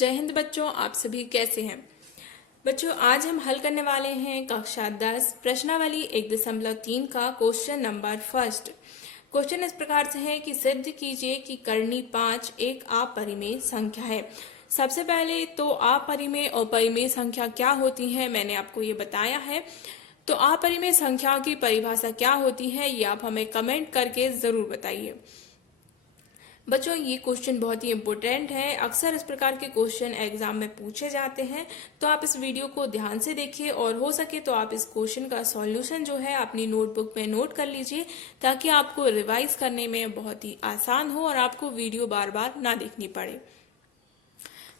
जय हिंद बच्चों, आप सभी कैसे हैं। बच्चों, आज हम हल करने वाले हैं कक्षा 10 प्रश्नावली 1.3 का क्वेश्चन नंबर फर्स्ट। क्वेश्चन इस प्रकार से है कि सिद्ध कीजिए कि कर्णी 5 एक अपरिमेय संख्या है। सबसे पहले तो अपरिमेय और परिमेय संख्या क्या होती है मैंने आपको ये बताया है। तो अपरिमेय संख्या की परिभाषा क्या होती है ये आप हमें कमेंट करके जरूर बताइए। बच्चों, ये क्वेश्चन बहुत ही इम्पोर्टेंट है। अक्सर इस प्रकार के क्वेश्चन एग्जाम में पूछे जाते हैं, तो आप इस वीडियो को ध्यान से देखिए और हो सके तो आप इस क्वेश्चन का सॉल्यूशन जो है अपनी नोटबुक में नोट कर लीजिए, ताकि आपको रिवाइज करने में बहुत ही आसान हो और आपको वीडियो बार बार ना देखनी पड़े।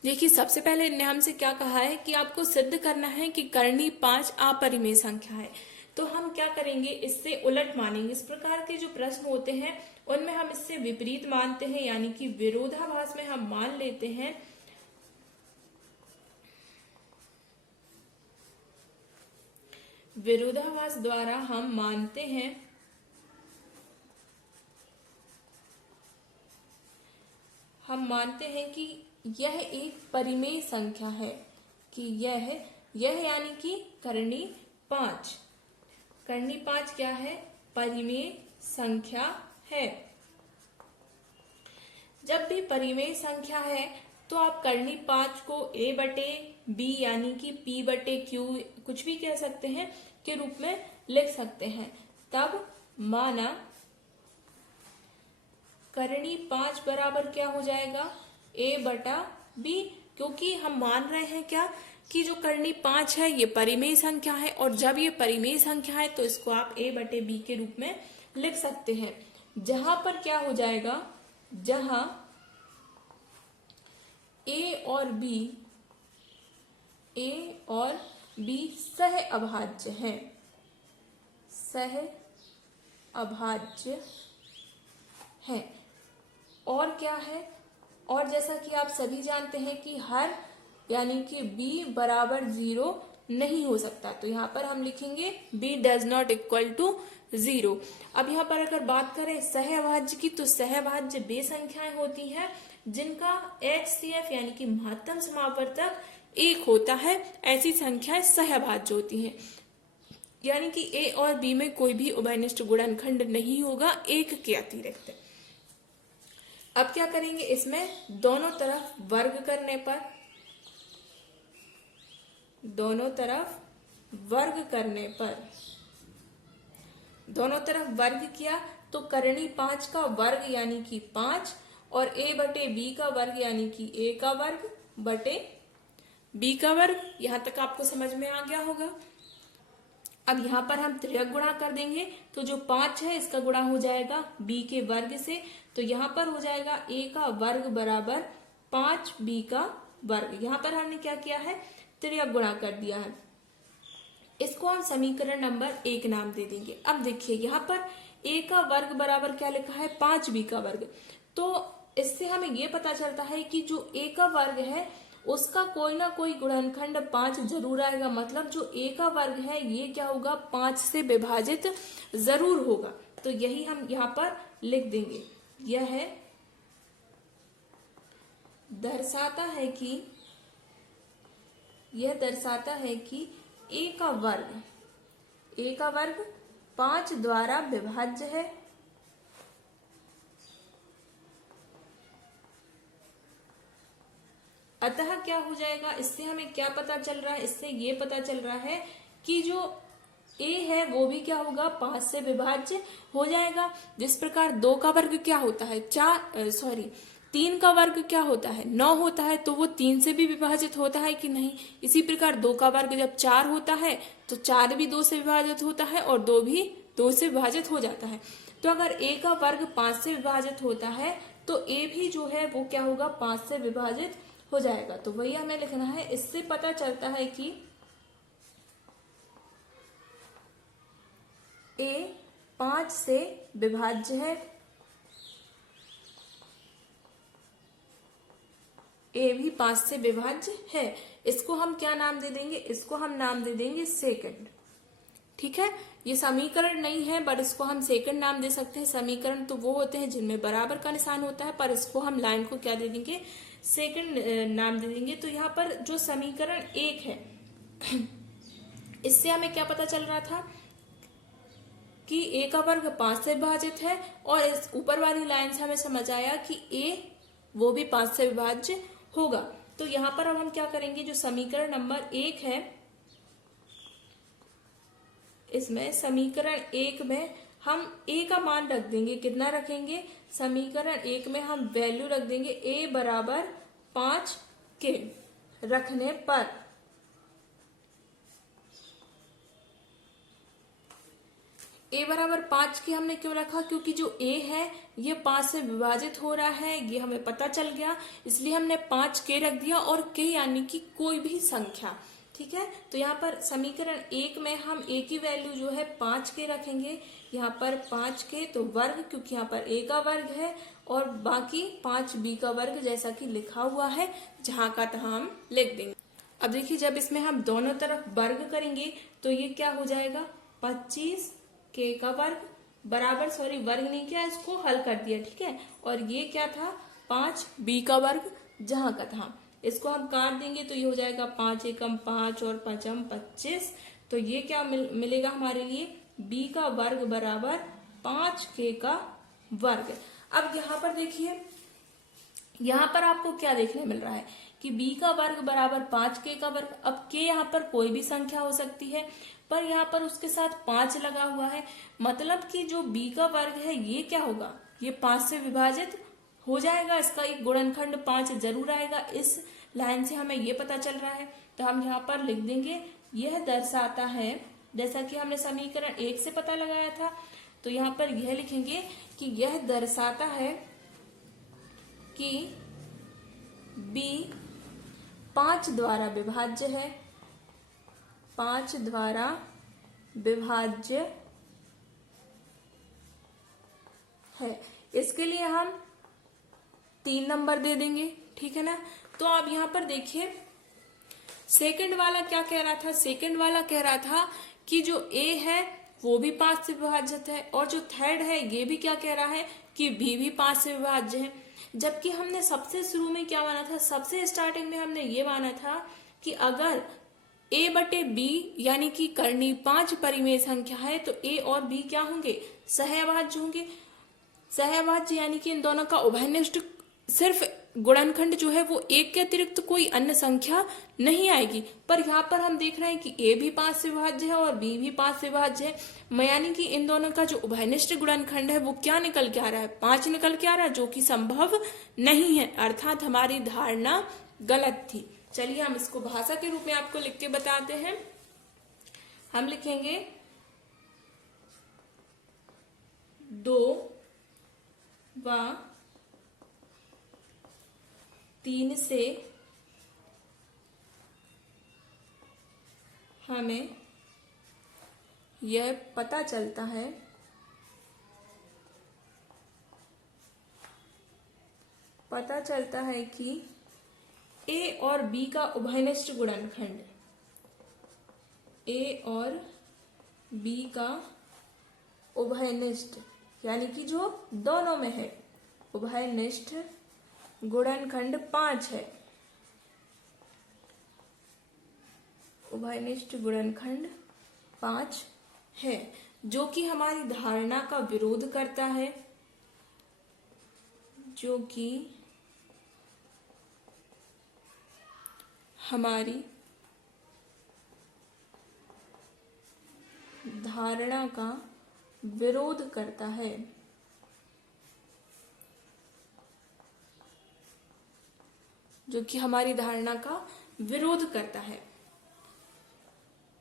देखिए, सबसे पहले इन्हें हमसे क्या कहा है कि आपको सिद्ध करना है कि कर्णी 5 अपरिमेय संख्या है। तो हम क्या करेंगे, इससे उलट मानेंगे। इस प्रकार के जो प्रश्न होते हैं उनमें हम इससे विपरीत मानते हैं, यानी कि विरोधाभास में हम मान लेते हैं विरोधाभास द्वारा हम मानते हैं कि यह एक परिमेय संख्या है, कि यह यानी कि कर्णी 5 क्या है, परिमेय संख्या है। जब भी परिमेय संख्या है तो आप कर्णी 5 को a बटे b यानी कि p बटे q कुछ भी कह सकते हैं के रूप में लिख सकते हैं। तब माना कर्णी 5 बराबर क्या हो जाएगा, a बटा b, क्योंकि हम मान रहे हैं क्या कि जो कर्णी 5 है ये परिमेय संख्या है, और जब ये परिमेय संख्या है तो इसको आप a बटे b के रूप में लिख सकते हैं। जहां पर क्या हो जाएगा, जहां a और b सह अभाज्य है। और क्या है, और जैसा कि आप सभी जानते हैं कि हर यानी कि b बराबर 0 नहीं हो सकता, तो यहाँ पर हम लिखेंगे b does not equal to 0। अब यहाँ पर अगर बात करें सहअभाज्य की, तो सहअभाज्य वे संख्याएं होती हैं जिनका HCF यानी कि महत्तम समापवर्तक 1 होता है। ऐसी संख्याएं सहअभाज्य होती हैं, यानी कि a और b में कोई भी उभयनिष्ठ गुणनखंड नहीं होगा एक के अतिरिक्त। अब क्या करेंगे, इसमें दोनों तरफ वर्ग किया तो कर्णी 5 का वर्ग यानी कि 5 और a बटे b का वर्ग यानी कि a का वर्ग बटे b का वर्ग। यहां तक आपको समझ में आ गया होगा। अब यहाँ पर हम त्रियक गुणा कर देंगे, तो जो 5 है इसका गुणा हो जाएगा b के वर्ग से, तो यहाँ पर हो जाएगा a का वर्ग बराबर 5b का वर्ग। यहाँ पर हमने क्या किया है, त्रियक गुणा कर दिया है। इसको हम समीकरण नंबर 1 नाम दे देंगे। अब देखिए, यहाँ पर a का वर्ग बराबर क्या लिखा है, 5b का वर्ग। तो इससे हमें ये पता चलता है कि जो a का वर्ग है उसका कोई ना कोई गुणनखंड 5 जरूर आएगा। मतलब जो a का वर्ग है ये क्या होगा, 5 से विभाजित जरूर होगा। तो यही हम यहाँ पर लिख देंगे। यह दर्शाता है कि a का वर्ग 5 द्वारा विभाज्य है। अतः क्या हो जाएगा, इससे हमें क्या पता चल रहा है, इससे ये पता चल रहा है कि जो a है वो भी क्या होगा, 5 से विभाज्य हो जाएगा। जिस प्रकार 2 का वर्ग क्या होता है, 3 का वर्ग क्या होता है, 9 होता है, तो वो 3 से भी विभाजित होता है कि नहीं। इसी प्रकार 2 का वर्ग जब 4 होता है तो 4 भी 2 से विभाजित होता है और 2 भी 2 से विभाजित हो जाता है। तो अगर a का वर्ग 5 से विभाजित होता है तो a भी जो है वो क्या होगा, 5 से विभाजित हो जाएगा। तो वही हमें लिखना है। इससे पता चलता है कि a 5 से विभाज्य है, a भी 5 से विभाज्य है। इसको हम क्या नाम दे देंगे, इसको हम नाम दे देंगे सेकंड। ठीक है, ये समीकरण नहीं है बट इसको हम सेकंड नाम दे सकते हैं। समीकरण तो वो होते हैं जिनमें बराबर का निशान होता है, पर इसको हम लाइन को क्या दे देंगे, सेकंड नाम दे देंगे। तो यहाँ पर जो समीकरण 1 है इससे हमें क्या पता चल रहा था कि a का वर्ग 5 से विभाजित है, और इस ऊपर वाली लाइन से हमें समझ आया कि a वो भी 5 से विभाज्य होगा। तो यहाँ पर अब हम क्या करेंगे, जो समीकरण नंबर 1 है इसमें समीकरण 1 में हम a का मान रख देंगे। कितना रखेंगे, समीकरण 1 में हम वैल्यू रख देंगे a बराबर 5 के रखने पर a बराबर 5 के हमने क्यों रखा, क्योंकि जो a है ये 5 से विभाजित हो रहा है, ये हमें पता चल गया, इसलिए हमने 5 के रख दिया। और के यानी कि कोई भी संख्या, ठीक है। तो यहाँ पर समीकरण 1 में हम a की वैल्यू जो है 5 के रखेंगे, यहाँ पर 5 के तो वर्ग, क्योंकि यहाँ पर a का वर्ग है, और बाकी 5b का वर्ग जैसा कि लिखा हुआ है, जहां का तहां हम लिख देंगे। अब देखिए, जब इसमें हम दोनों तरफ वर्ग करेंगे तो ये क्या हो जाएगा, 25 के का वर्ग बराबर, सॉरी वर्ग नहीं किया, इसको हल कर दिया, ठीक है। और ये क्या था, 5b का वर्ग जहां का था। इसको हम काट देंगे तो ये हो जाएगा 5 एकम 5 और 5m 25। तो ये क्या मिलेगा हमारे लिए, b का वर्ग बराबर 5k का वर्ग। अब यहाँ पर देखिए, यहाँ पर आपको क्या देखने मिल रहा है कि b का वर्ग बराबर 5k का वर्ग। अब k यहाँ पर कोई भी संख्या हो सकती है, पर यहाँ पर उसके साथ 5 लगा हुआ है, मतलब कि जो b का वर्ग है ये क्या होगा, ये 5 से विभाजित हो जाएगा, इसका एक गुणनखंड 5 जरूर आएगा। इस लाइन से हमें ये पता चल रहा है। तो हम यहाँ पर लिख देंगे, यह दर्शाता है, जैसा कि हमने समीकरण 1 से पता लगाया था, तो यहाँ पर यह लिखेंगे कि यह दर्शाता है कि b 5 द्वारा विभाज्य है, 5 द्वारा विभाज्य है। इसके लिए हम 3 नंबर दे देंगे, ठीक है ना। तो अब यहाँ पर देखिए, सेकंड वाला क्या कह रहा था, सेकंड वाला कह रहा था कि जो a है वो भी 5 से विभाजित है, और जो थर्ड है ये भी क्या कह रहा है कि b भी 5 से विभाज्य है। जबकि हमने सबसे शुरू में क्या माना था, सबसे स्टार्टिंग में हमने ये माना था कि अगर a बटे b यानी कि करनी 5 परिमेय संख्या है तो a और b क्या होंगे, सहअभाज्य होंगे। सहअभाज्य यानी कि इन दोनों का उभयनिष्ठ सिर्फ गुणनखंड जो है वो 1 के अतिरिक्त कोई अन्य संख्या नहीं आएगी। पर यहाँ पर हम देख रहे हैं कि a भी 5 से विभाज्य है और b भी 5 से विभाज्य है, यानी कि इन दोनों का जो उभयनिष्ठ गुणनखंड है वो क्या निकल के आ रहा है, 5 निकल के आ रहा है, जो कि संभव नहीं है, अर्थात हमारी धारणा गलत थी। चलिए हम इसको भाषा के रूप में आपको लिख के बताते हैं। हम लिखेंगे 2 व 3 से हमें यह पता चलता है कि a और b का उभयनिष्ठ गुणनखंड, a और b का उभयनिष्ठ यानी कि जो दोनों में है, उभयनिष्ठ गुणनखंड 5 है, उभयनिष्ठ गुणनखंड 5 है, जो कि हमारी धारणा का विरोध करता है, जो कि हमारी धारणा का विरोध करता है। जो कि हमारी धारणा का विरोध करता है।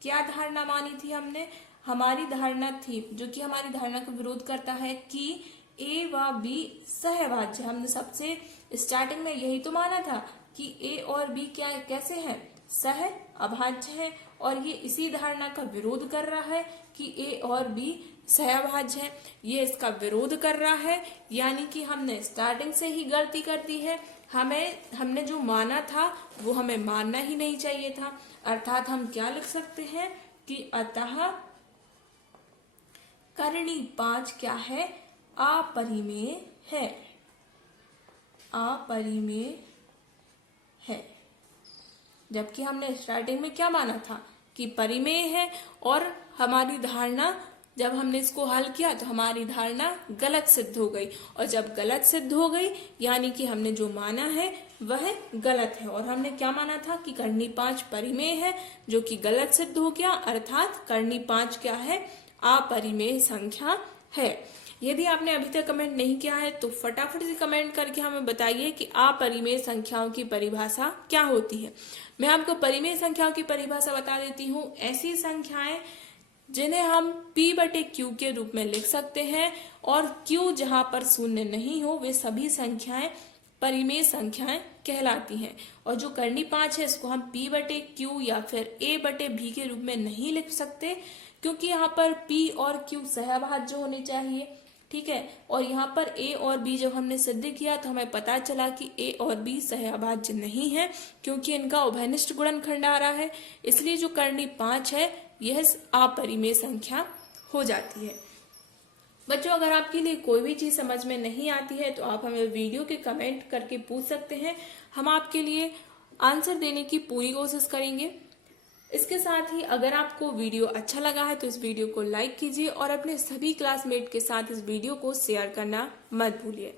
क्या धारणा मानी थी हमने, हमारी धारणा थी जो कि हमारी धारणा का विरोध करता है कि a व b सहअभाज्य। हमने सबसे स्टार्टिंग में यही तो माना था कि a और b क्या कैसे हैं, सहअभाज्य है, और ये इसी धारणा का विरोध कर रहा है कि a और b सहअभाज्य है। ये इसका विरोध कर रहा है, यानी कि हमने स्टार्टिंग से ही गलती कर दी है। हमने जो माना था वो हमें मानना ही नहीं चाहिए था। अर्थात हम क्या लिख सकते हैं कि अतः करनी 5 क्या है? अपरिमेय है। अपरिमेय है। जबकि हमने स्टार्टिंग में क्या माना था कि परिमेय है, और हमारी धारणा जब हमने इसको हल किया तो हमारी धारणा गलत सिद्ध हो गई, और जब गलत सिद्ध हो गई यानी कि हमने जो माना है वह गलत है, और हमने क्या माना था कि करनी 5 परिमेय है, जो कि गलत सिद्ध हो गया, अर्थात करनी 5 क्या है? अपरिमेय संख्या है। यदि आपने अभी तक कमेंट नहीं किया है तो फटाफट से कमेंट करके हमें बताइए कि अपरिमेय संख्याओं की परिभाषा क्या होती है। मैं आपको परिमेय संख्याओं की परिभाषा बता देती हूँ। ऐसी संख्याएं जिन्हें हम p/q के रूप में लिख सकते हैं, और q जहां पर शून्य नहीं हो वे सभी संख्याएं परिमेय संख्याएं कहलाती हैं। और जो करनी 5 है इसको हम p/q या फिर a/b के रूप में नहीं लिख सकते, क्योंकि यहाँ पर p और q सहभाज्य होने चाहिए। ठीक है, और यहाँ पर a और b जब हमने सिद्ध किया तो हमें पता चला कि a और b सहभाज्य नहीं है, क्योंकि इनका उभयनिष्ठ गुणनखंड आ रहा है। इसलिए जो करनी 5 है यह अपरिमेय संख्या हो जाती है। बच्चों, अगर आपके लिए कोई भी चीज समझ में नहीं आती है तो आप हमें वीडियो के कमेंट करके पूछ सकते हैं, हम आपके लिए आंसर देने की पूरी कोशिश करेंगे। इसके साथ ही अगर आपको वीडियो अच्छा लगा है तो इस वीडियो को लाइक कीजिए और अपने सभी क्लासमेट के साथ इस वीडियो को शेयर करना मत भूलिए।